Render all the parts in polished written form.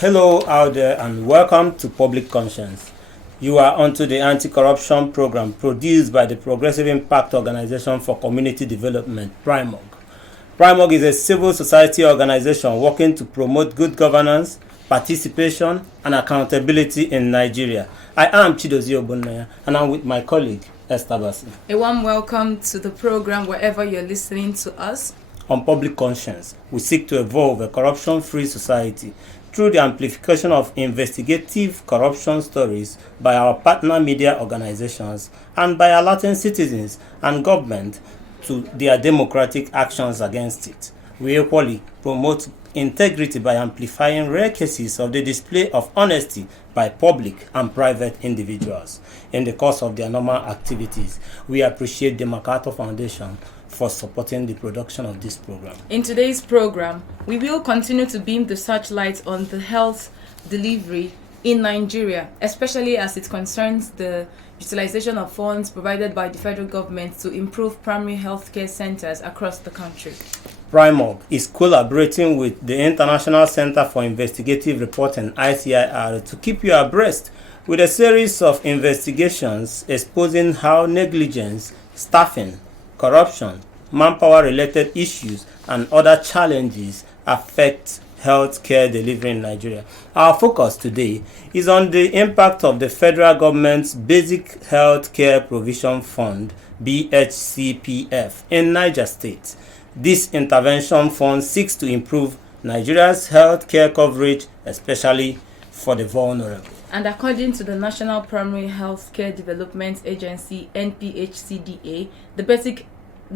Hello out there and welcome to Public Conscience. You are onto the anti-corruption program produced by the Progressive Impact Organization for Community Development, PRIMOG. PRIMOG is a civil society organization working to promote good governance, participation, and accountability in Nigeria. I am Chidozie Ogbonnaya and I'm with my colleague, Esther Bassi. A warm welcome to the program wherever you're listening to us. On Public Conscience, we seek to evolve a corruption-free society through the amplification of investigative corruption stories by our partner media organizations and by alerting citizens and government to their democratic actions against it. We equally promote integrity by amplifying rare cases of the display of honesty by public and private individuals in the course of their normal activities. We appreciate the MacArthur Foundation for supporting the production of this program. In today's program, we will continue to beam the searchlight on the health delivery in Nigeria, especially as it concerns the utilization of funds provided by the federal government to improve primary health care centers across the country. PRIMOG is collaborating with the International Center for Investigative Reporting, ICIR, to keep you abreast with a series of investigations exposing how negligence, staffing, corruption, manpower-related issues, and other challenges affect healthcare delivery in Nigeria. Our focus today is on the impact of the federal government's Basic Healthcare Provision Fund, BHCPF, in Niger State. This intervention fund seeks to improve Nigeria's healthcare coverage, especially for the vulnerable. And according to the National Primary Healthcare Development Agency, NPHCDA, the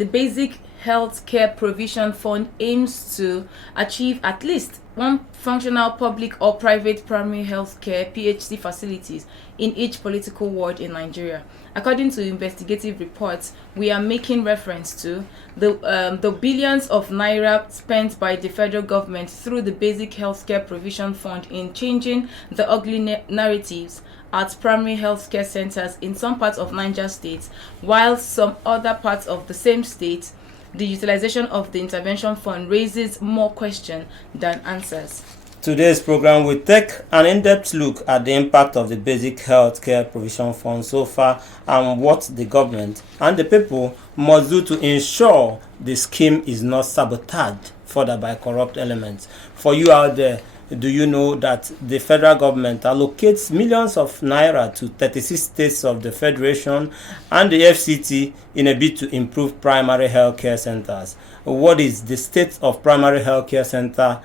Basic Healthcare Provision Fund aims to achieve at least one functional public or private primary healthcare (PHC) facilities in each political ward in Nigeria. According to investigative reports, we are making reference to the billions of naira spent by the federal government through the Basic Healthcare Provision Fund in changing the ugly narratives at primary healthcare centers in some parts of Niger State, while some other parts of the same state, the utilization of the intervention fund raises more questions than answers. Today's program will take an in-depth look at the impact of the Basic Healthcare Provision Fund so far and what the government and the people must do to ensure the scheme is not sabotaged further by corrupt elements. For you out there, do you know that the federal government allocates millions of naira to 36 states of the Federation and the FCT in a bid to improve primary healthcare centers? What is the state of primary healthcare center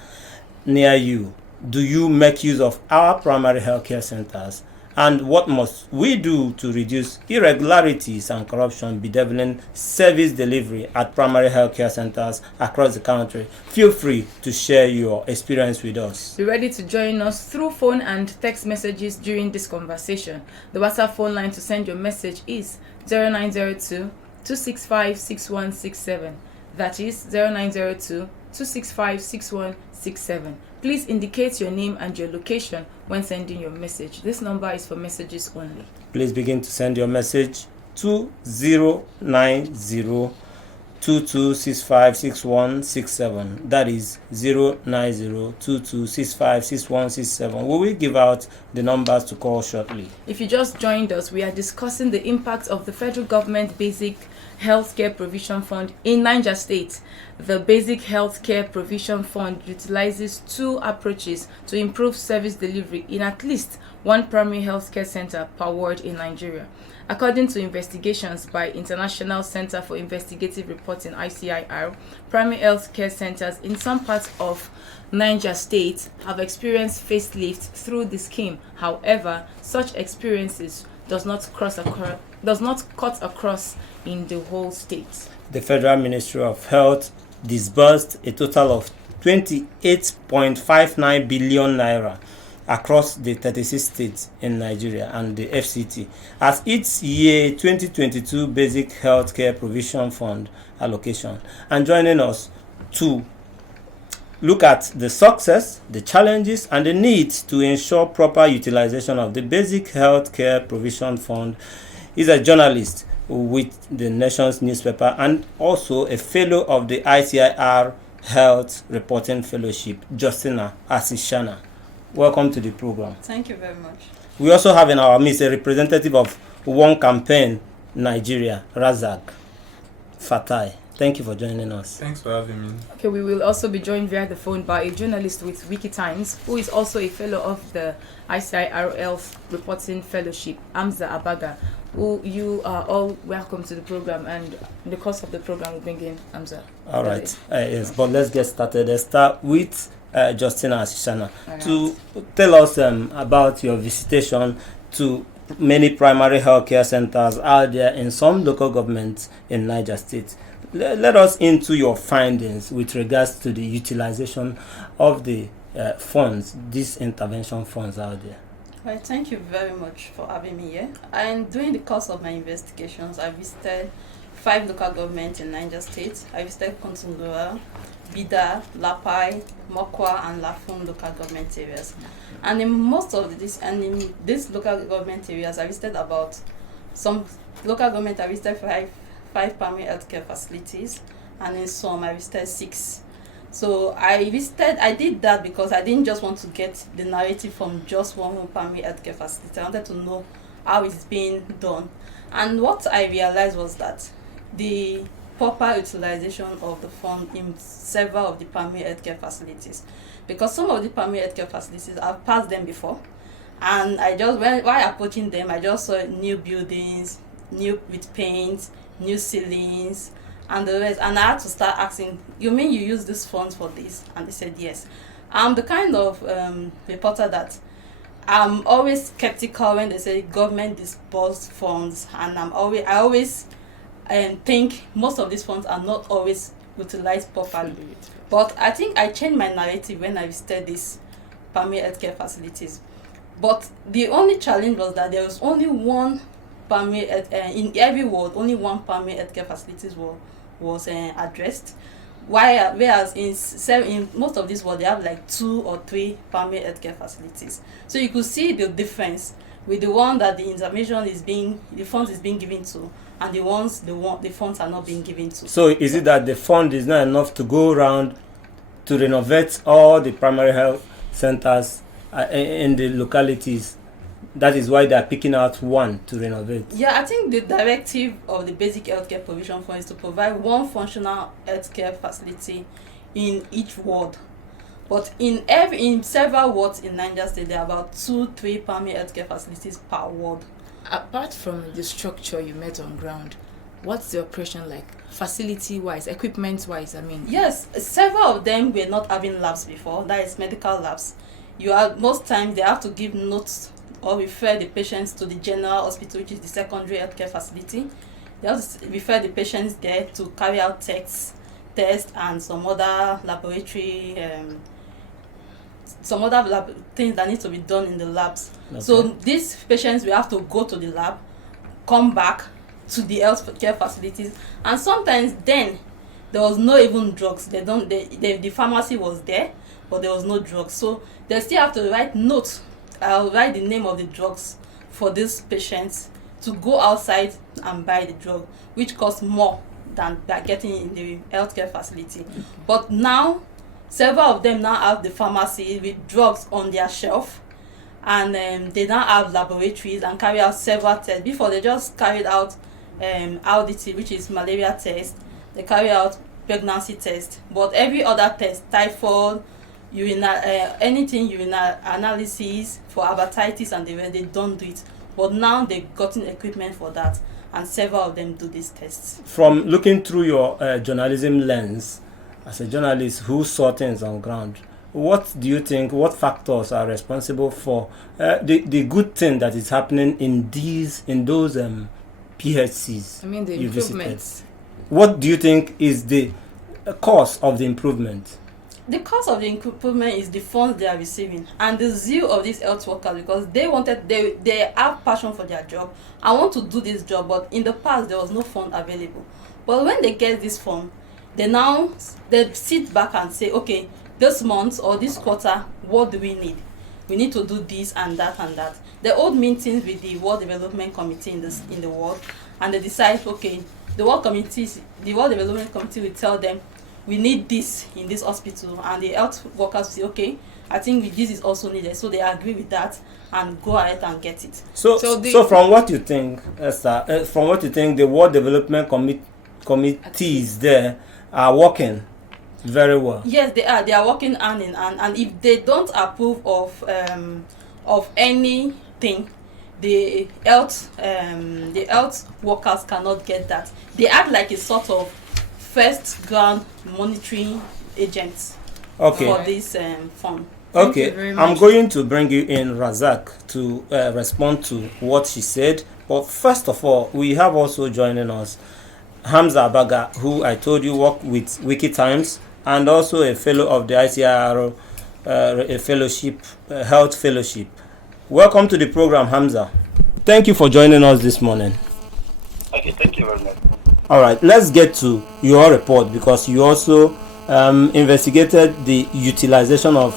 near you? Do you make use of our primary healthcare centers? And what must we do to reduce irregularities and corruption bedeviling service delivery at primary healthcare centers across the country? Feel free to share your experience with us. Be ready to join us through phone and text messages during this conversation. The WhatsApp phone line to send your message is 0902 265 6167. That is 0902 265 6167. Please indicate your name and your location when sending your message. This number is for messages only. Please begin to send your message to 09022656167. That is 09022656167. We will give out the numbers to call shortly. If you just joined us, we are discussing the impact of the federal government Basic Healthcare Provision Fund in Niger State. The Basic Healthcare Provision Fund utilizes two approaches to improve service delivery in at least one primary healthcare center per ward in Nigeria. According to investigations by International Center for Investigative Reporting, ICIR, primary healthcare centers in some parts of Niger State have experienced facelift through the scheme. However, such experiences does not cut across in the whole state. The Federal Ministry of Health disbursed a total of 28.59 billion naira across the 36 states in Nigeria and the FCT as its year 2022 Basic Healthcare Provision Fund allocation. And joining us to look at the success, the challenges, and the needs to ensure proper utilization of the Basic Healthcare Provision Fund is a journalist with the nation's newspaper and also a fellow of the ICIR Health Reporting Fellowship, Justina Asishana. welcome to the program. Thank you very much. We also have in our midst a representative of One Campaign Nigeria, Razak Fatai. Thank you for joining us. Thanks for having me. Okay, we will also be joined via the phone by a journalist with Wikitimes, who is also a fellow of the ICIRL Reporting Fellowship, Amza Abaga, who you are all welcome to the program, and in the course of the program we'll bring in Amza. All right, yes, but let's get started. Let's start with Justina Asishana to tell us about your visitation to many primary health care centers out there in some local governments in Niger State. Let us into your findings with regards to the utilization of the funds, these intervention funds out there. Well, thank you very much for having me here. And during the course of my investigations, I visited 5 local governments in Niger State. I visited Kontungura, Bida, Lapai, Mokwa, and Lafun local government areas. And in most of this, and in these local government areas, I visited about some local government. I visited five primary healthcare facilities, and in some I visited 6. So I did that because I didn't just want to get the narrative from just one primary healthcare facility. I wanted to know how it's being done. And what I realized was that the proper utilization of the fund in several of the primary healthcare facilities, because some of the primary healthcare facilities, I've passed them before, and while approaching them, I just saw new buildings, new with paint, new ceilings, and the rest. And I had to start asking, you mean you use these funds for this? And they said yes. I'm the kind of reporter that I'm always skeptical when they say government disbursed funds, and I always think most of these funds are not always utilized properly. But I think I changed my narrative when I visited these primary healthcare facilities. But the only challenge was that there was only one primary in every ward, only one primary healthcare facilities was addressed. Whereas in most of these wards, they have like 2 or 3 primary healthcare facilities. So you could see the difference with the one that the funds is being given to, and the funds are not being given to. So is it that the fund is not enough to go around to renovate all the primary health centers in the localities? That is why they are picking out one to renovate. Yeah, I think the directive of the Basic Healthcare Provision Fund is to provide one functional healthcare facility in each ward. But in several wards in Niger State, there are about 2-3 primary healthcare facilities per ward. Apart from the structure you met on ground, what's the operation like, facility-wise, equipment-wise? I mean, yes, several of them were not having labs before. That is medical labs. Most times they have to give notes or refer the patients to the general hospital, which is the secondary healthcare facility. They have to refer the patients there to carry out tests and some other laboratory things that need to be done in the labs. Okay. So these patients will have to go to the lab, come back to the healthcare facilities, and sometimes then there was no even drugs. The pharmacy was there, but there was no drugs. So they still have to write notes. I'll write the name of the drugs for these patients to go outside and buy the drug, which costs more than getting in the healthcare facility. Okay. But now, several of them now have the pharmacy with drugs on their shelf, and they now have laboratories and carry out several tests. Before, they just carried out RDT, which is malaria test. They carry out pregnancy test, but every other test, typhoid, anything urinary analysis for hepatitis and they don't do it. But now they've gotten equipment for that, and several of them do these tests. From looking through your journalism lens, as a journalist who saw things on ground, what do you think, what factors are responsible for the good thing that is happening in those PHCs? I mean, the improvements. What do you think is the cause of the improvement? The cause of the improvement is the funds they are receiving and the zeal of these health workers, because they have passion for their job. I want to do this job, but in the past there was no fund available. But when they get this fund, they sit back and say, okay, this month or this quarter, what do we need? We need to do this and that and that. They hold meetings with the World Development Committee in the world, and they decide, okay, the World Development Committee will tell them, we need this in this hospital, and the health workers say, okay, I think this is also needed, so they agree with that and go ahead and get it. So from what you think, Esther, from what you think, the World Development Committees there are working very well? Yes, they are. They are working hand in hand, and if they don't approve of anything, the health workers cannot get that. They act like a sort of first ground monitoring agents for this fund. Okay, I'm going to bring you in, Razak, to respond to what she said. But first of all, we have also joining us Hamza Abaga, who I told you worked with Wikitimes and also a fellow of the ICIRO, a fellowship, health fellowship. Welcome to the program, Hamza. Thank you for joining us this morning. Okay, thank you very much. All right, let's get to your report, because you also investigated the utilization of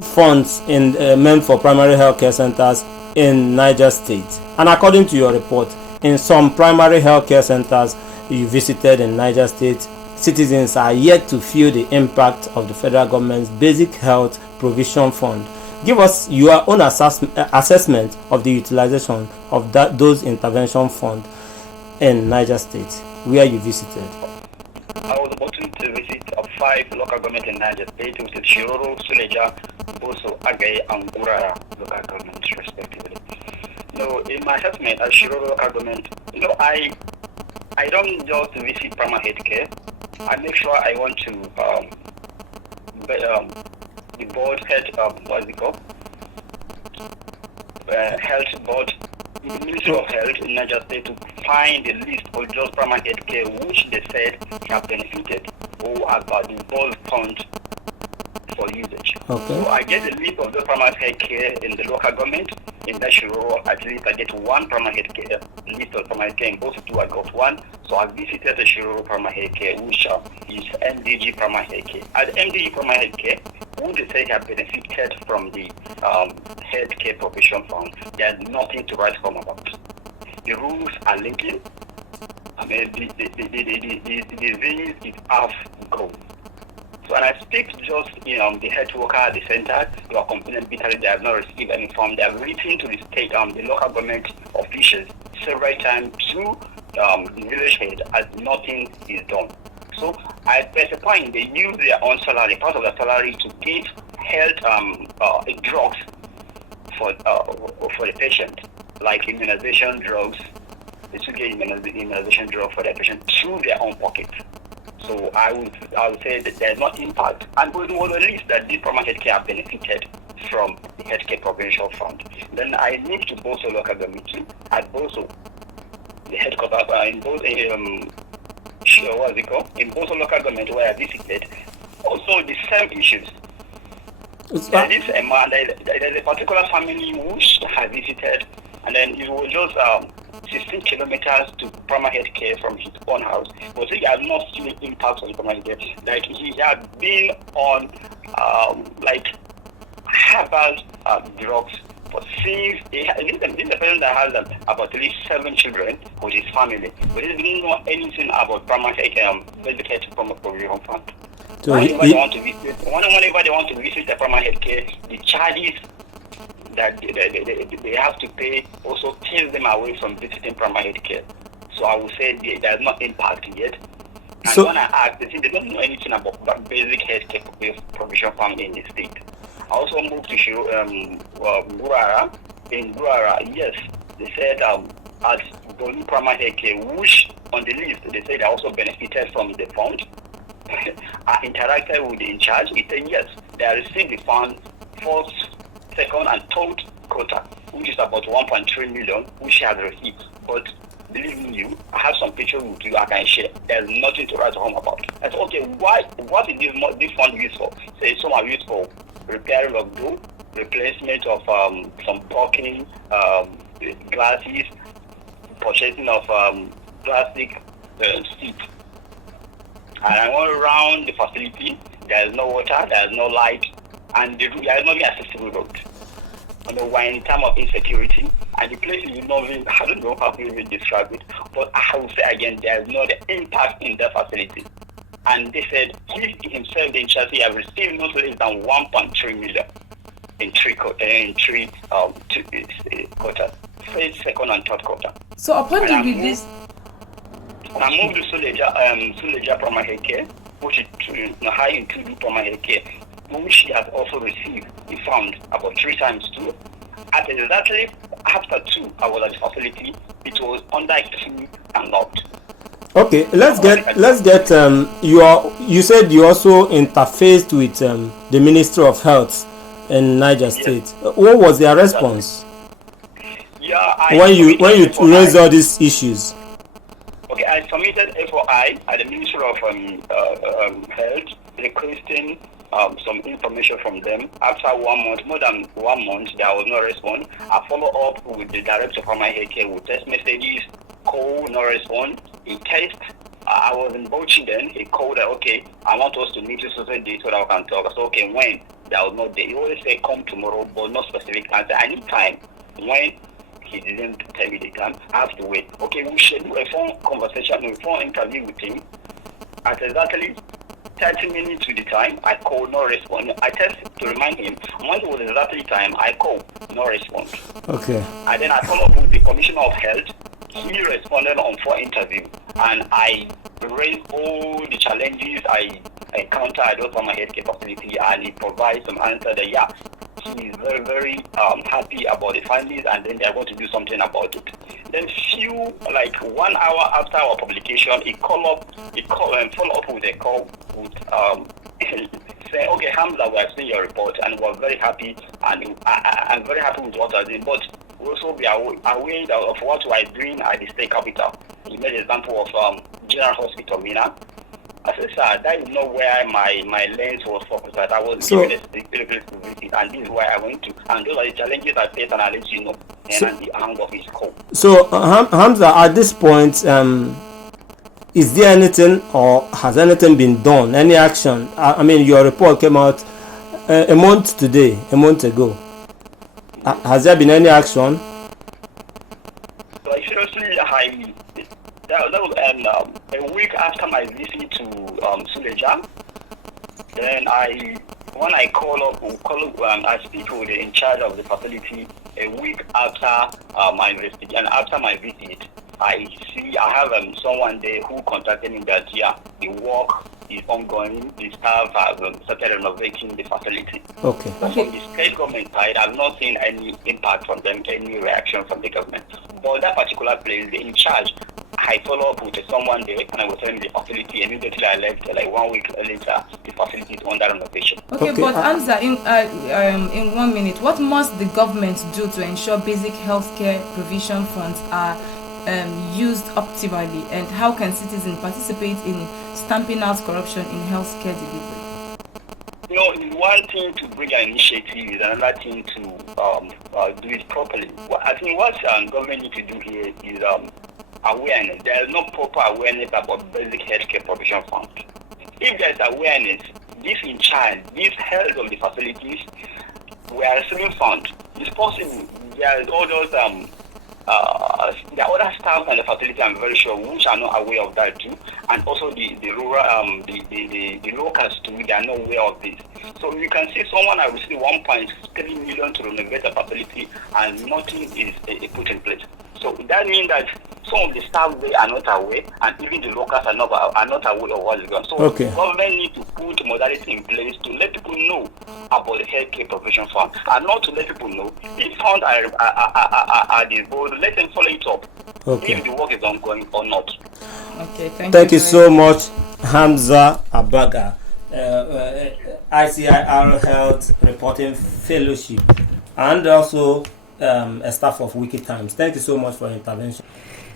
funds in meant for primary health care centers in Niger State. And according to your report, in some primary health care centers you visited in Niger State, citizens are yet to feel the impact of the federal government's Basic Health Provision Fund. Give us your own assessment of the utilization of those intervention funds in Niger State, where you visited. I was opportunity to visit 5 local government in Niger State, which is Shiroro, Suleja, Boso, Agaye, and Gurara local governments, respectively. In my assessment as Shiroro local government, I don't just visit primary health care. I make sure I want to the board head, health board, the Ministry of Health in Niger State, to find the list of just primary health care which they said have benefited or about the board fund for usage. Okay. So I get the list of the primary health care in the local government. In that Shiroro, at least I get one primary health care list of primary care. In both two I got one. So I visited the Shiroro primary health care, which is MDG primary health care. At MDG primary health care, who they say have benefited from the healthcare provision fund, there's nothing to write home about. The rules are linking. I mean, the disease is half gone. So when I speak just the health worker at the center, who are complaining bitterly they have not received any form. They have written to the state, the local government officials several times through the village head, as nothing is done. So at a point they use their own salary, part of their salary, to give health drugs for the patient, like immunization drugs. They should get immunization drugs for their patient through their own pocket. So I would say that there's no impact, and we will release that this primary healthcare have benefited from the healthcare provincial fund. Then I moved to Boso local government at Boso, the headquarters in both in Boso local government where I visited. Also the same issues. There is there's a particular family which I visited, and then it was just 16 kilometers to primary health care from his own house. But he has not seen impact on the primary health care. Like he had been on herbal drugs for since this is a person that has about at least 7 children with his family. But he didn't know anything about primary health basic health provision fund. So whenever they want to visit the primary health care, the charges that they have to pay also takes them away from visiting primary health care. So I would say there's no impact yet. And so, when I ask, they don't know anything about basic health care provision fund in the state. I also moved to Gurara. In Gurara, yes, they said as Boni primary health care, which on the list, they said they also benefited from the fund. I interacted with the in charge. He said yes, they received the fund first, second, and third quota, which is about 1.3 million, which has received. But believe me, I have some pictures with you I can share. There's nothing to write home about. I said, okay, what is this fund used for? Say some are used for repairing of door, replacement of some parking glasses, purchasing of plastic seats. And I went around the facility. There is no water, there is no light, and there is not even accessible road. We're in time of insecurity, and the place is not even, I don't know how to even describe it, but I will say again, there is no the impact in the facility. and they said he himself, the in charge, he have received not less than 1.3 million in three quarters, first, second, and third quarter. So upon the release, I moved to Suleja primary care, which is high including primary care, which she has also received. He found about 3 times too. At exactly after 2, I was at the facility. It was under key and locked. Okay, let's get you said you also interfaced with the Ministry of Health in Niger State. What was their response? When you raised all these issues? Okay, I submitted FOI at the Ministry of Health requesting some information from them. After 1 month, more than 1 month, there was no response. I follow up with the director of my health care with text messages, call, no response. He text. I was in Bauchi then. He called that, okay, I want us to meet you so that we can talk. I said, okay, when? There was no day. He always say come tomorrow, but no specific time. I need time. When? He didn't tell me the time. I have to wait. Okay, we schedule a phone conversation, a phone interview with him. At exactly 30 minutes to the time, I called, no response. I text to remind him. Once it was exactly time, I called, no response. Okay. And then I followed up with the Commissioner of Health. He responded on 4 interviews, and I raised all the challenges I encountered at those my healthcare facility, and he provides some answer that he is very, very happy about the findings, and then they are going to do something about it. Then like 1 hour after our publication, he follow up with a call with saying, okay, Hamza, we have seen your report, and we're very happy, and I'm very happy with what I did, but also we are aware of what we are doing at the state capital. He made an example of General Hospital, Mina. I said, sir, that is not where my lens was focused at. I was given a place to visit, and this is where I went to. And those are the challenges I face, and I'll let you know. And the hang of his call. So, Hamza, at this point, is there anything or has anything been done? Any action? I mean, your report came out a month ago. Has there been any action? Like, seriously, that was a week after my visit to Suleja. Then when I I speak with the in charge of the facility a week after my investigation, and after my visit, I have someone there who contacted me that the work is ongoing. The staff have started renovating the facility. Okay. But from the state government side, I've not seen any impact from them, any reaction from the government. But that particular place, the in charge, I follow up with someone there, and I was telling the facility immediately I left. Like 1 week later, the facility is under renovation. Okay, but Hamza, in 1 minute, what must the government do to ensure basic healthcare provision funds are used optimally, and how can citizens participate in stamping out corruption in healthcare delivery? It's one thing to bring an initiative, is another thing to do it properly. I think what government need to do here is awareness. There is no proper awareness about basic healthcare provision fund. If there is awareness, this in charge, this health of the facilities, we are receiving funds. It's possible. There is all those there are other staff in the facility, I'm very sure, which are not aware of that too, and also the rural the locals too, they are not aware of this. So you can see someone has received 1.3 million to renovate the facility, and nothing is put in place. So that means that some of the staff they are not aware, and even the locals are not aware of what is going on. So the government need to put modality in place to let people know about the healthcare provision fund, and not to let people know if funds are disposed, let them follow it up. If the work is ongoing or not. Okay, thank you so much, Hamza Abaga, ICIR Health Reporting Fellowship, and also a staff of Wiki Times. Thank you so much for your intervention.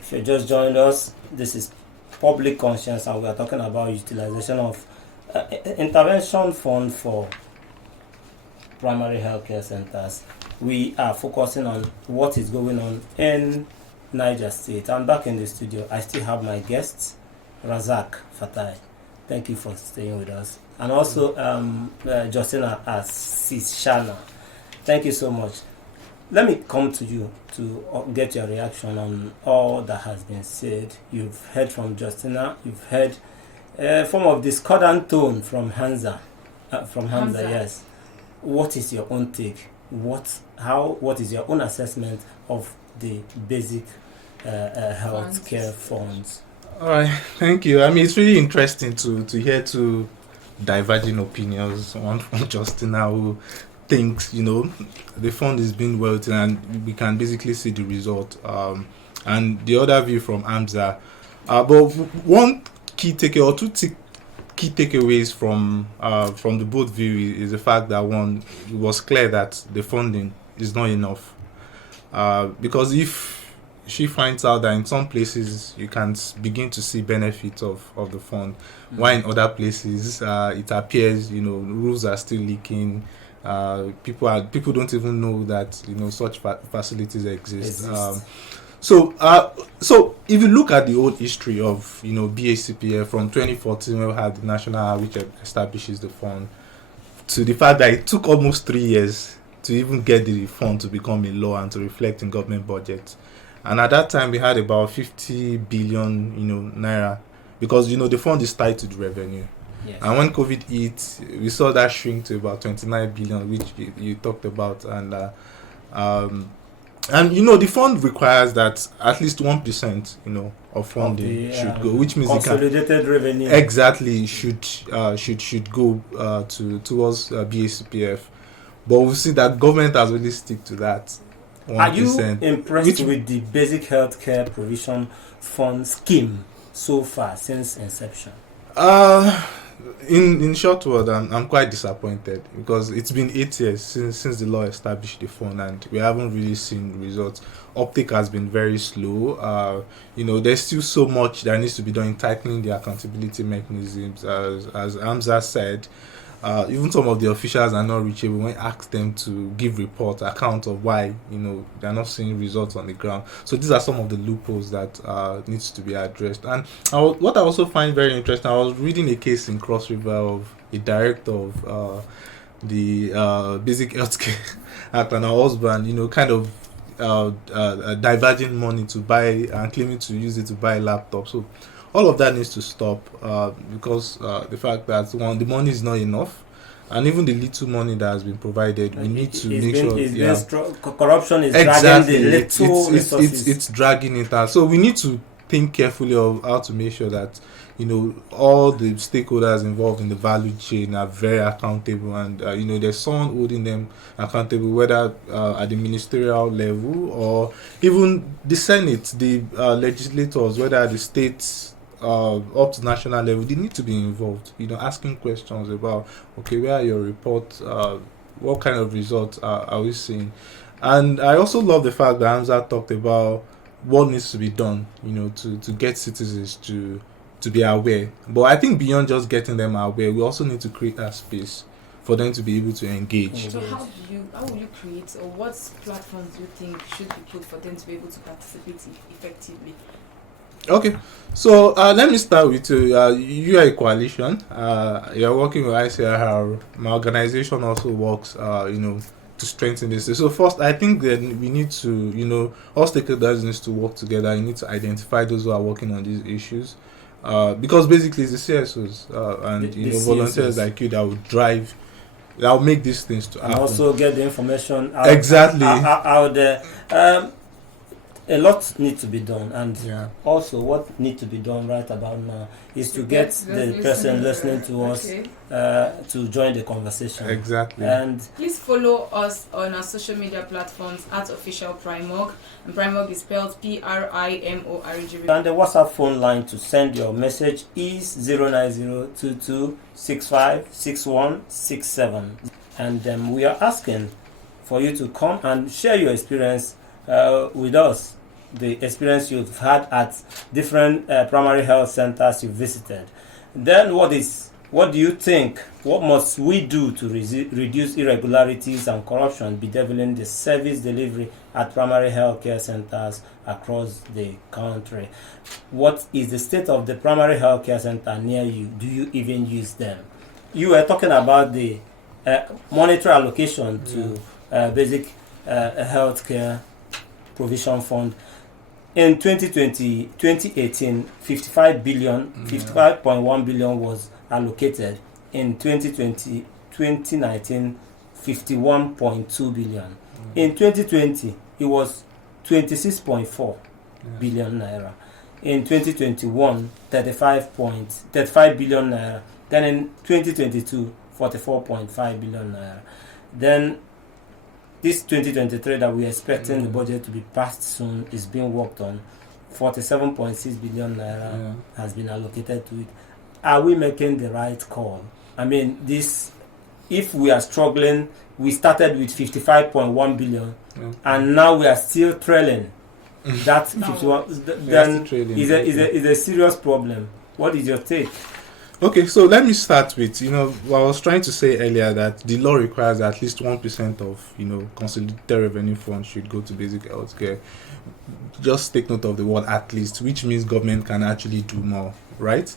If you just joined us, this is Public Conscience, and we are talking about utilization of intervention fund for primary healthcare centers. We are focusing on what is going on in Niger State. I'm back in the studio. I still have my guests, Razak Fatai. Thank you for staying with us. And also Justina Asishana. Thank you so much. Let me come to you to get your reaction on all that has been said. You've heard from Justina, you've heard a form of discordant tone from Hamza. Hamza. Yes. What is your own take? What is your own assessment of the basic health care funds? All right, thank you. I mean, it's really interesting to hear two diverging opinions. One from Justina, who thinks, the fund is being well done and we can basically see the result. And the other view from Hamza. But one key takeaway or two key takeaways from the both view is the fact that one, it was clear that the funding is not enough. Because if she finds out that in some places you can begin to see benefits of the fund, while in other places it appears rules are still leaking. People don't even know that such facilities exist. So if you look at the old history of BACPF from 2014, when we had the national which establishes the fund, to the fact that it took almost 3 years to even get the fund to become a law and to reflect in government budget. And at that time we had about 50 billion naira, because the fund is tied to the revenue. Yes. And when COVID hit, we saw that shrink to about 29 billion, which you talked about. And the fund requires that at least 1% of funding should go, which means consolidated revenue exactly should go towards BACPF. But we see that government has really stick to that 1%. Are you impressed with the basic healthcare provision fund scheme so far since inception? In short word, I'm quite disappointed, because it's been 8 years since the law established the fund and we haven't really seen results. Uptake has been very slow. There's still so much that needs to be done in tightening the accountability mechanisms. As Hamza said, even some of the officials are not reachable when asked them to give account of why they're not seeing results on the ground. So these are some of the loopholes that needs to be addressed. And what I also find very interesting, I was reading a case in Cross River of a director of the Basic Healthcare Act and her husband, kind of diverging money to buy and claiming to use it to buy a laptop. So all of that needs to stop, because the fact that the money is not enough, and even the little money that has been provided, we need to make sure. Corruption is exactly dragging the little resources. It's dragging it out. So we need to think carefully of how to make sure that all the stakeholders involved in the value chain are very accountable, and there's someone holding them accountable, whether at the ministerial level or even the Senate, the legislators, whether at the states up to national level. They need to be involved, asking questions about, okay, where are your reports, what kind of results are we seeing. And I also love the fact that Hamza talked about what needs to be done, to get citizens to be aware. But I think beyond just getting them aware, we also need to create a space for them to be able to engage. So how will you create, or what platforms do you think should be put for them to be able to participate effectively? Okay, so let me start with you are a coalition. You're working with ICRR. My organization also works, to strengthen this. So first, I think that we need to, all stakeholders need to work together. You need to identify those who are working on these issues, because basically it's the CSOs and the volunteers like you that will make these things to happen. And also get the information out, exactly out there. A lot needs to be done, and also what needs to be done right about now is to get the person listening to us to join the conversation. Exactly. And please follow us on our social media platforms at Official Primorg, and Primorg is spelled PRIMORG. And the WhatsApp phone line to send your message is 09022656167, and we are asking for you to come and share your experience with us, the experience you've had at different primary health centers you visited. Then what do you think, what must we do to reduce irregularities and corruption bedeviling the service delivery at primary health care centers across the country? What is the state of the primary health care center near you? Do you even use them? You were talking about the monetary allocation to basic health care provision fund. In 2018, 55.1 billion was allocated. In 2019, 51.2 billion. In 2020, it was 26.4 billion naira. In 2021, 35 billion naira. Then in 2022, 44.5 billion naira. Then this 2023 that we're expecting the budget to be passed soon is being worked on. 47.6 billion naira has been allocated to it. Are we making the right call? I mean, if we are struggling, we started with 55.1 billion and now we are still trailing that 51, then is a serious problem. What is your take? Okay, so let me start with, what I was trying to say earlier, that the law requires that at least 1% of, consolidated revenue funds should go to basic healthcare. Just take note of the word at least, which means government can actually do more, right?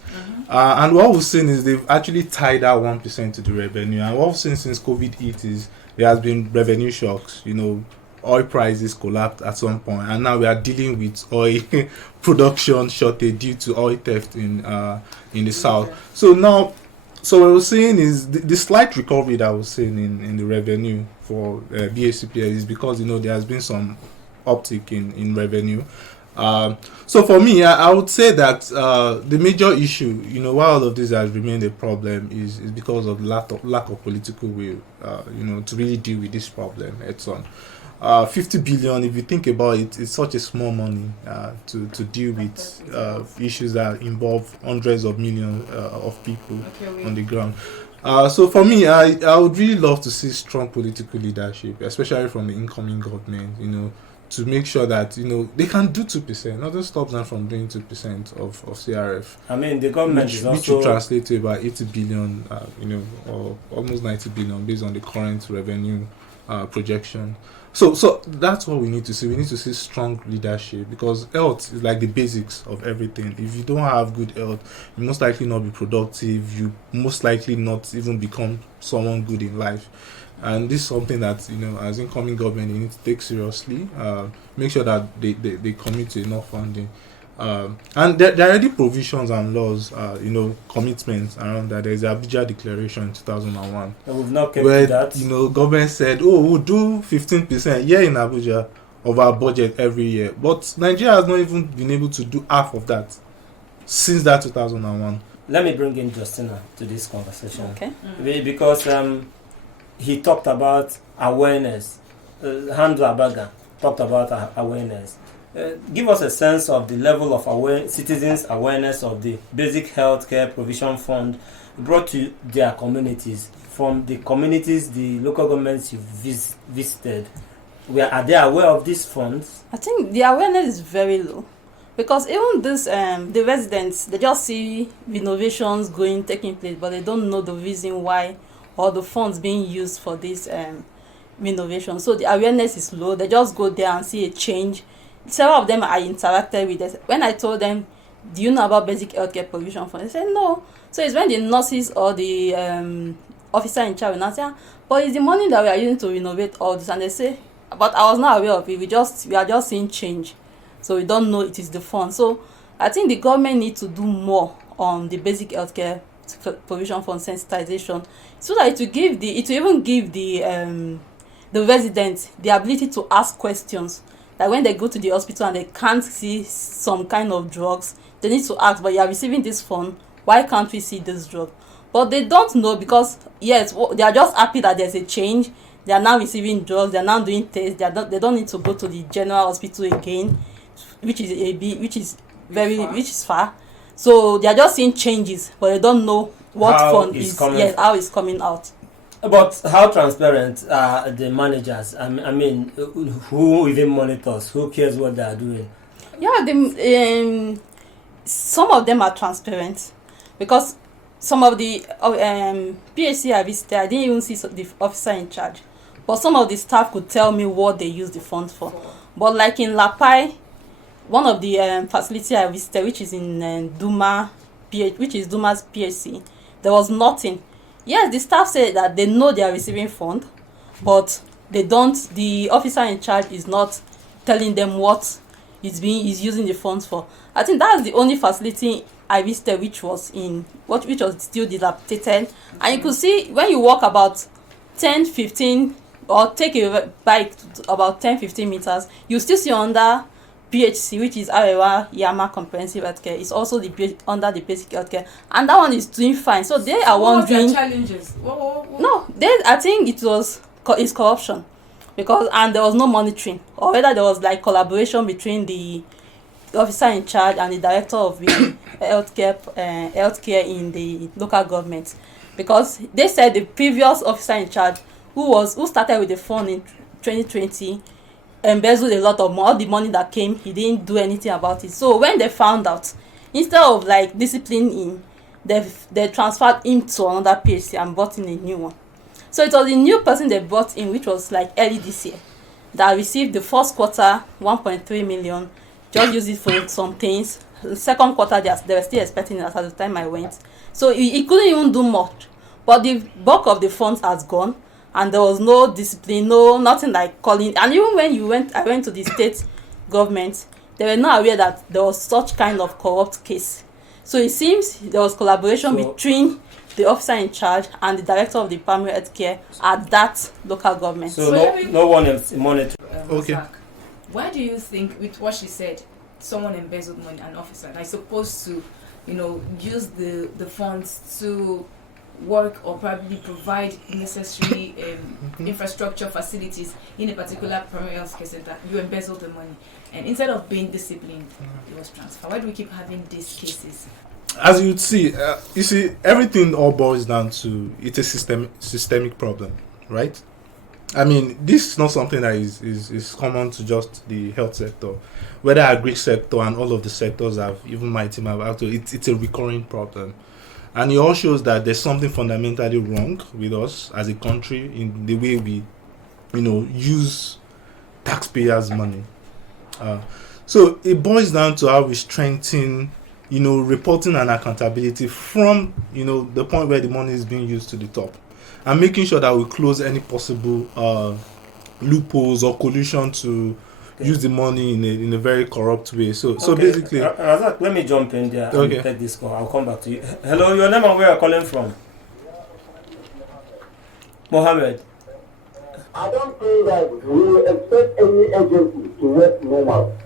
And what we've seen is they've actually tied that 1% to the revenue. And what we've seen since COVID hit is there has been revenue shocks, oil prices collapsed at some point, and now we are dealing with oil production shortage due to oil theft in the south. So now, what we're seeing is the slight recovery that we're seeing in the revenue for BHCPL is because there has been some uptick in revenue. So for me, I would say that the major issue, why all of this has remained a problem is because of lack of political will, to really deal with this problem head on. 50 billion, if you think about it, it's such a small money to deal with issues that involve hundreds of millions of people on the ground. So for me, I would really love to see strong political leadership, especially from the incoming government, to make sure that they can do 2%. Nothing stops them from doing 2% of CRF. I mean, the government which would translate to about 80 billion, or almost 90 billion based on the current revenue projection. So that's what we need to see. We need to see strong leadership, because health is like the basics of everything. If you don't have good health, you most likely not be productive. You most likely not even become someone good in life. And this is something that, as incoming government, they need to take seriously. Make sure that they commit to enough funding. And there are already provisions and laws, commitments around that. There is the Abuja Declaration in 2001. And we've not kept where, that. Government said, we'll do 15% here in Abuja of our budget every year. But Nigeria has not even been able to do half of that since that 2001. Let me bring in Justina to this conversation. Okay. Because he talked about awareness. Hamza Abaga talked about awareness. Give us a sense of the level of citizens' awareness of the basic healthcare provision fund brought to their communities. From the communities, the local governments you visited, are they aware of these funds? I think the awareness is very low, because even this the residents, they just see renovations taking place, but they don't know the reason why or the funds being used for this renovation. So the awareness is low. They just go there and see a change. Several of them I interacted with this. When I told them, do you know about basic healthcare provision fund? They said no. So it's when the nurses or the officer in charge will not say, but it's the money that we are using to renovate all this. And they say, but I was not aware of it. We are just seeing change. So we don't know it is the fund. So I think the government needs to do more on the basic healthcare provision fund sensitization, so that it will even give the residents the ability to ask questions. That when they go to the hospital and they can't see some kind of drugs, they need to ask, but you are receiving this fund, why can't we see this drug? But they don't know, because yes, they are just happy that there's a change. They are now receiving drugs, they are now doing tests. They don't need to go to the general hospital again, which is far. So they are just seeing changes, but they don't know what fund is how it's coming out. But how transparent are the managers? I mean, who even monitors? Who cares what they are doing? Yeah, some of them are transparent, because some of the PHC I visited, I didn't even see the officer in charge, but some of the staff could tell me what they use the funds for. But like in Lapai, one of the facility I visited, which is in Duma's PHC, there was nothing. Yes, the staff said that they know they are receiving fund, but the officer in charge is not telling them what is using the funds for. I think that's the only facility I visited which was still dilapidated. And you could see when you walk about 10-15 or take a bike about 10-15 meters, you still see under PHC, which is Arewa Yama Comprehensive Healthcare. It's also under the basic healthcare, and that one is doing fine. So they are wondering. What challenges? What? No, I think it's corruption, because there was no monitoring, or whether there was like collaboration between the officer in charge and the director of the healthcare in the local government, because they said the previous officer in charge who started with the fund in 2020 embezzled a lot of money. All the money that came, he didn't do anything about it. So when they found out, instead of like disciplining him, they transferred him to another PHC and brought in a new one. So it was a new person they brought in, which was like early this year, that received the first quarter 1.3 million, just used it for some things. The second quarter they were still expecting it at the time I went. So he couldn't even do much. But the bulk of the funds has gone, and there was no discipline, nothing like calling. And even when I went to the state government, they were not aware that there was such kind of corrupt case. So it seems there was collaboration between the officer in charge and the director of the primary health care at that local government. So no one is monitoring. Okay. Why do you think, with what she said, someone embezzled money, an officer that is supposed to, use the funds to work or probably provide necessary infrastructure facilities in a particular primary health care center, you embezzled the money, and instead of being disciplined, it was transferred? Why do we keep having these cases? As you see, everything all boils down to it's a systemic problem, right? I mean, this is not something that is common to just the health sector. Whether agri sector and all of the sectors even my team have actually, it's a recurring problem. And it all shows that there's something fundamentally wrong with us as a country in the way we, use taxpayers' money. So it boils down to how we strengthen, reporting and accountability from, the point where the money is being used to the top, and making sure that we close any possible loopholes or collusion to use the money in a very corrupt way. So basically, Razak, let me jump in there and take this call. I'll come back to you. Hello, your name and where you're calling from? Mohammed. I don't think that we expect any agency to work normal.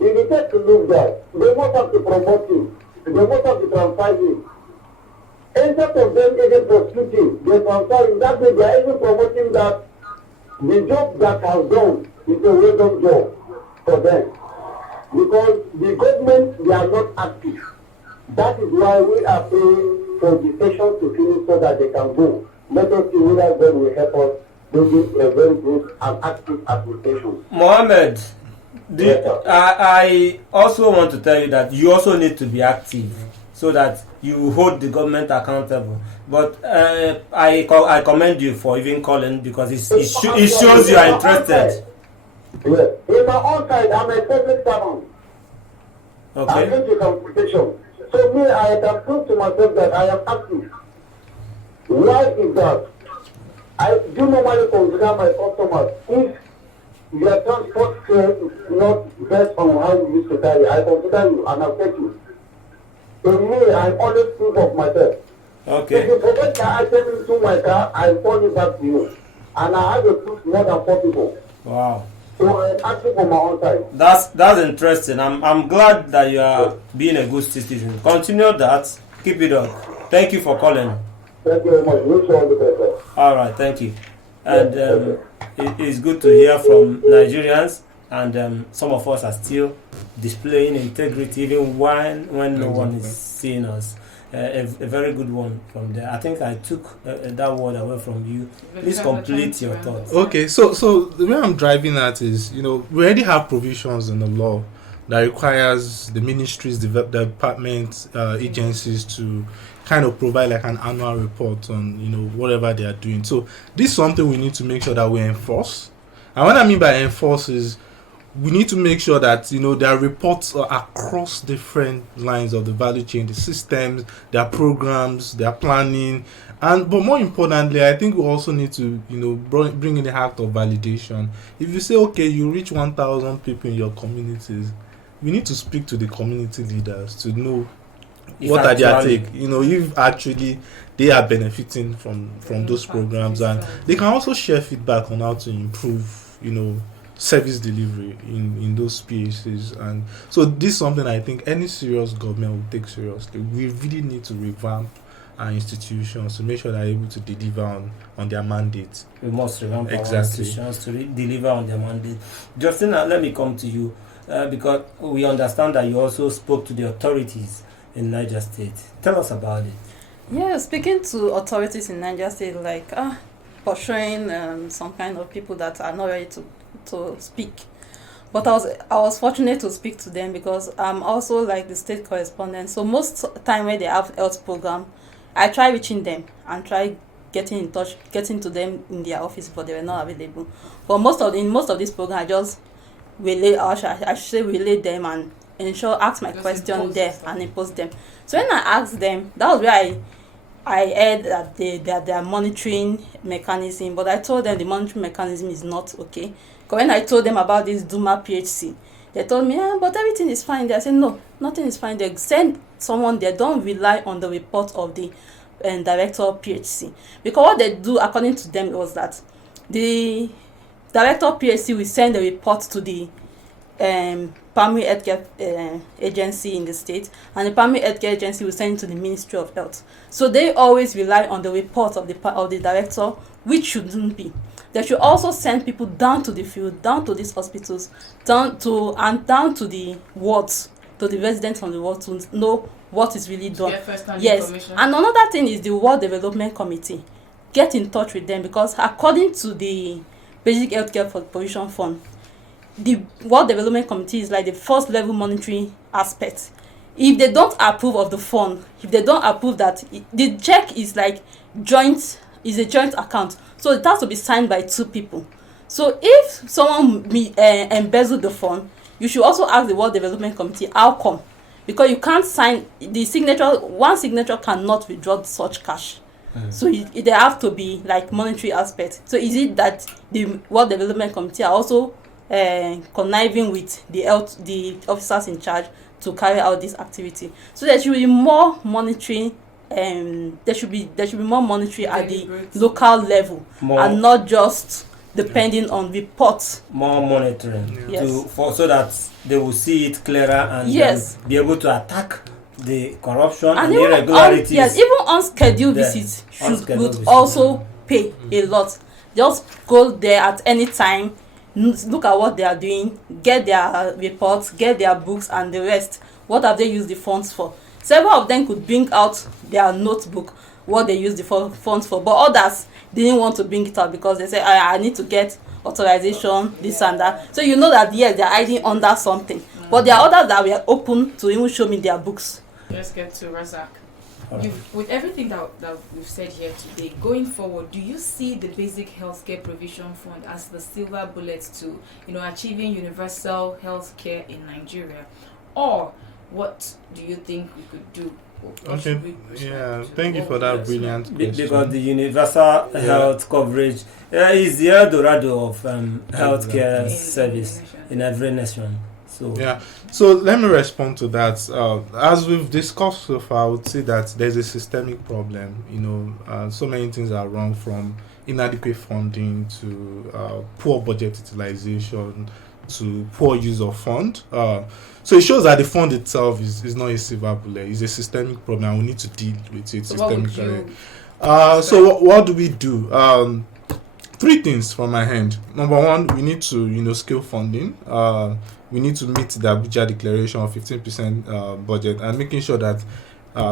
If you take a look there, they must have to promote him. They must have to transfer him. Instead of them even prosecuting, they transfer him. That way they are even promoting that the job that has done is a well-done job for them. Because the government, they are not active. That is why we are praying for the session to finish so that they can go. Let us see whether God will help us do a very good and active application. Mohammed, I also want to tell you that you also need to be active so that you hold the government accountable. But I commend you for even calling, because it shows you are interested. Yes. In my own side, I'm a public servant. Okay. I'm into consultation. So me, I can prove to myself that I am active. Why is that? I do normally consider my customers. If your transport fare is not based on how you used to carry, I consider you and I'll take you. To me, I always think of myself. Okay. If you forget that I take into my car, I call it back to you. And I have to put more than 4 people. Wow. So I'm active on my own side. That's interesting. I'm glad that you are being a good citizen. Continue that. Keep it up. Thank you for calling. Thank you very much. Wish you all the best. All right, thank you. And it's good to hear from Nigerians, and some of us are still displaying integrity even when no one is seeing us. A very good one from there. I think I took that word away from you. Please complete your thoughts. Okay, so the way I'm driving at is, we already have provisions in the law that requires the ministries, the departments, agencies to kind of provide like an annual report on, whatever they are doing. So this is something we need to make sure that we enforce. And what I mean by enforce is we need to make sure that, there are reports across different lines of the value chain, the systems, their programs, their planning. But more importantly, I think we also need to, bring in the act of validation. If you say, okay, you reach 1,000 people in your communities, we need to speak to the community leaders to know If what are their actually- take, if actually they are benefiting from those programs, and they can also share feedback on how to improve, service delivery in those PHCs. And so this is something I think any serious government will take seriously. We really need to revamp our institutions to make sure they're able to deliver on their mandate. We must revamp our Exactly. institutions to deliver on their mandate. Justina, let me come to you because we understand that you also spoke to the authorities in Niger State. Tell us about it. Yeah, speaking to authorities in Niger State, like pursuing some kind of people that are not ready to speak. But I was fortunate to speak to them because I'm also like the state correspondent. So most time when they have health program, I try reaching them and try getting to them in their office, but they were not available. But in most of this program, I just relay them and ask my question there and impose them. So when I asked them, that was where I heard that they are monitoring mechanism, but I told them the monitoring mechanism is not okay. Because when I told them about this Duma PHC, they told me, but everything is fine there. I said, no, nothing is fine there. Send someone there. Don't rely on the report of the director of PHC. Because what they do, according to them, was that the director of PHC will send a report to the primary healthcare agency in the state, and the primary healthcare agency will send it to the Ministry of Health. So they always rely on the report of the director, which shouldn't be. They should also send people down to the field, down to these hospitals, down to the wards, to the residents on the ward to know what is really done. Yes, and another thing is the Ward Development Committee. Get in touch with them, because according to the Basic Healthcare Provision Fund, the World Development Committee is like the first level monitoring aspect. If they don't approve of the fund, if they don't approve that, the check is like is a joint account, so it has to be signed by two people. So if someone embezzled the fund, you should also ask the World Development Committee how come, because you can't sign the signature. One signature cannot withdraw such cash. So they have to be like monetary aspect. So is it that the World Development Committee are also conniving with the officers in charge to carry out this activity? So there should be more monitoring. There should be more monitoring at the local level, and not just depending on reports. More monitoring, Yes. so that they will see it clearer and Yes. be able to attack the corruption and even irregularities. even unscheduled visits would also pay a lot. Just go there at any time, look at what they are doing, get their reports, get their books and the rest. What have they used the funds for? Several of them could bring out their notebook, what they used the funds for, but others didn't want to bring it out because they say, I need to get authorization, this and that. So you know that yes, they're hiding under something. But there are others that were open to even show me their books. Let's get to Razak. With everything that we've said here today, going forward, do you see the Basic Healthcare Provision Fund as the silver bullet to achieving universal healthcare in Nigeria, or what do you think we could do? Okay, thank you for that brilliant question. Because the universal health coverage is the Eldorado of healthcare service in every nation. So let me respond to that. As we've discussed so far, I would say that there's a systemic problem. So many things are wrong, from inadequate funding to poor budget utilization to poor use of fund. So it shows that the fund itself is not a silver bullet. It's a systemic problem, and we need to deal with it systemically. So what do we do? Three things from my hand. Number one, we need to scale funding. We need to meet the Abuja declaration of 15% budget, and making sure that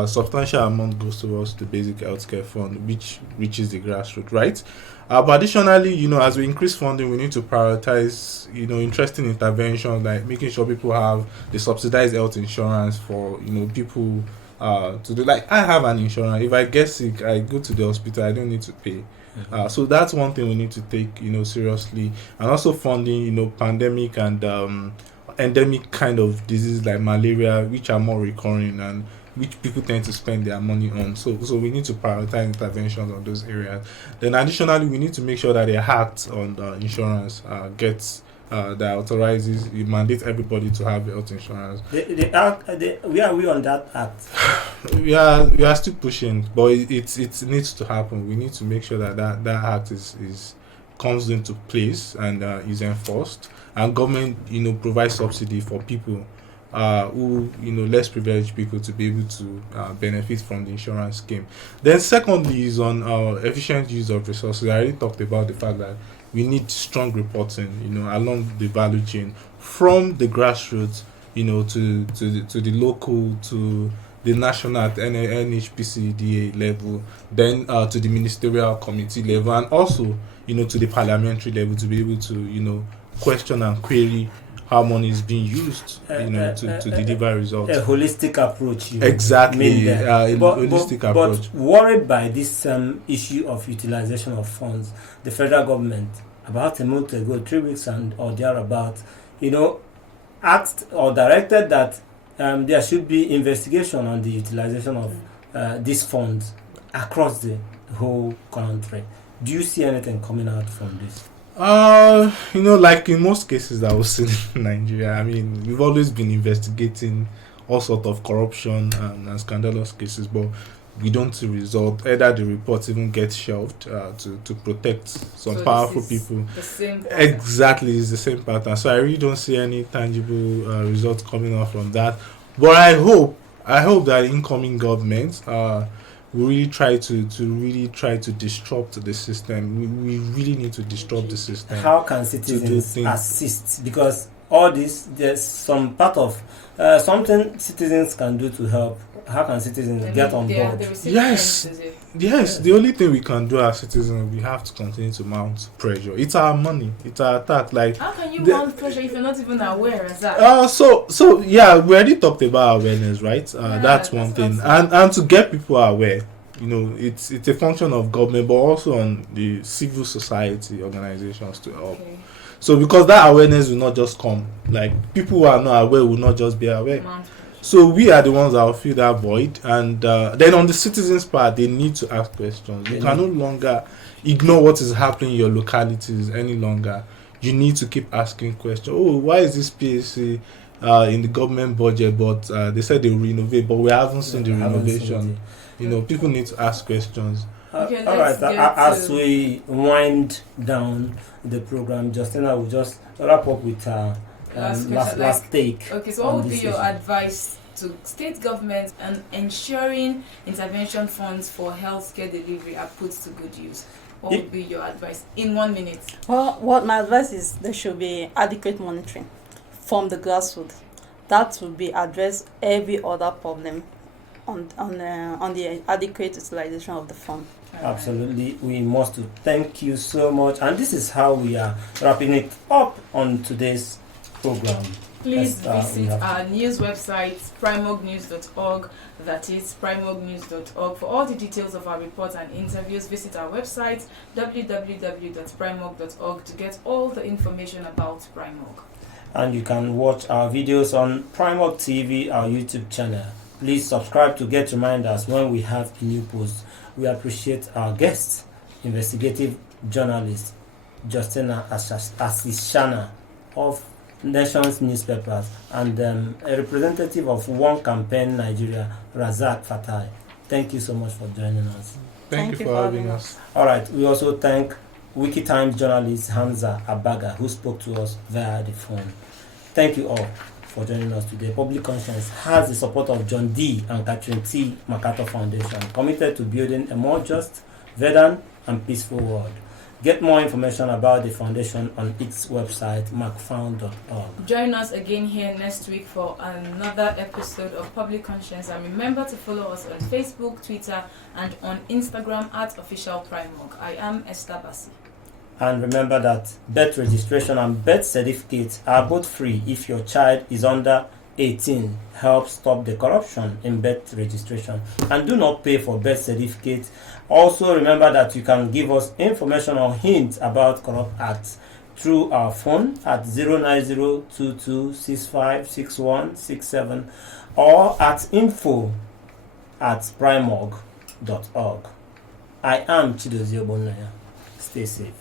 substantial amount goes towards the basic healthcare fund, which reaches the grassroots, right? But additionally, as we increase funding, we need to prioritize, interesting interventions, like making sure people have the subsidized health insurance for, people to do. Like, I have an insurance. If I get sick, I go to the hospital. I don't need to pay. So that's one thing we need to take, seriously. And also funding, pandemic and endemic kind of diseases like malaria, which are more recurring and which people tend to spend their money on. So we need to prioritize interventions on those areas. Then additionally, we need to make sure that the act on the insurance gets that authorizes, it mandates everybody to have health insurance. The act, where are we on that act? We are still pushing, but it needs to happen. We need to make sure that act is comes into place and is enforced, and government provides subsidy for people who less privileged people to be able to benefit from the insurance scheme. Then secondly is on efficient use of resources. I already talked about the fact that we need strong reporting along the value chain, from the grassroots to the local, to the national at NHPCDA level, then to the ministerial committee level, and also to the parliamentary level, to be able to question and query how money is being used to deliver results. A holistic approach. Exactly, a holistic approach. But worried by this issue of utilization of funds, the federal government, about a month ago, 3 weeks or thereabout, asked or directed that there should be investigation on the utilization of these funds across the whole country. Do you see anything coming out from this? Like in most cases that was seen in Nigeria, I mean, we've always been investigating all sort of corruption and scandalous cases, but we don't see result. Either the reports even get shelved to protect some powerful people. The same pattern. Exactly, it's the same pattern. So I really don't see any tangible results coming out from that. But I hope that incoming governments we really try to disrupt the system. We really need to disrupt the system. How can citizens assist? Because all this, there's some part of something citizens can do to help. How can citizens get on board? Yes. The only thing we can do as citizens, we have to continue to mount pressure. It's our money. It's our attack. Like, how can you mount pressure if you're not even aware of that? So yeah, we already talked about awareness, right? That's one thing, and to get people aware. It's a function of government, but also on the civil society organizations to help. Okay. So because that awareness will not just come, like people who are not aware will not just be aware. So we are the ones that will fill that void, and then on the citizens' part, they need to ask questions. You can no longer ignore what is happening in your localities any longer. You need to keep asking questions. Oh, why is this PSC in the government budget, but they said they will renovate, but we haven't seen the renovation. People need to ask questions. Okay, all right. As we wind down the program, Justina will just wrap up with last take. Okay, so what would be your advice to state governments and ensuring intervention funds for healthcare delivery are put to good use? What would be your advice in 1 minute? Well, what my advice is, there should be adequate monitoring from the grassroots. That will be address every other problem on the adequate utilization of the fund. Absolutely, we must thank you so much, and this is how we are wrapping it up on today's program. Please visit our news website, primognews.org. That is primognews.org. For all the details of our reports and interviews, visit our website, www.primog.org, to get all the information about Primog. And you can watch our videos on Primog TV, our YouTube channel. Please subscribe to get reminders when we have a new post. We appreciate our guests, investigative journalist Justina Asishana of Nations Newspapers, and a representative of One Campaign Nigeria, Razak Fatai. Thank you so much for joining us. Thank you for having us. All right, we also thank Wikitimes journalist Hamza Abaga, who spoke to us via the phone. Thank you all for joining us today. Public Conscience has the support of John D. and Catherine T. MacArthur Foundation, committed to building a more just, verdant, and peaceful world. Get more information about the foundation on its website, macfound.org. Join us again here next week for another episode of Public Conscience, and remember to follow us on Facebook, Twitter, and on Instagram at @officialprimog. I am Esther Bassi. And remember that birth registration and birth certificates are both free if your child is under 18. Help stop the corruption in birth registration, and do not pay for birth certificates. Also remember that you can give us information or hints about corrupt acts through our phone at 09022656167 or at info@primog.org. I am Chidozie Ogbonnaya. Stay safe.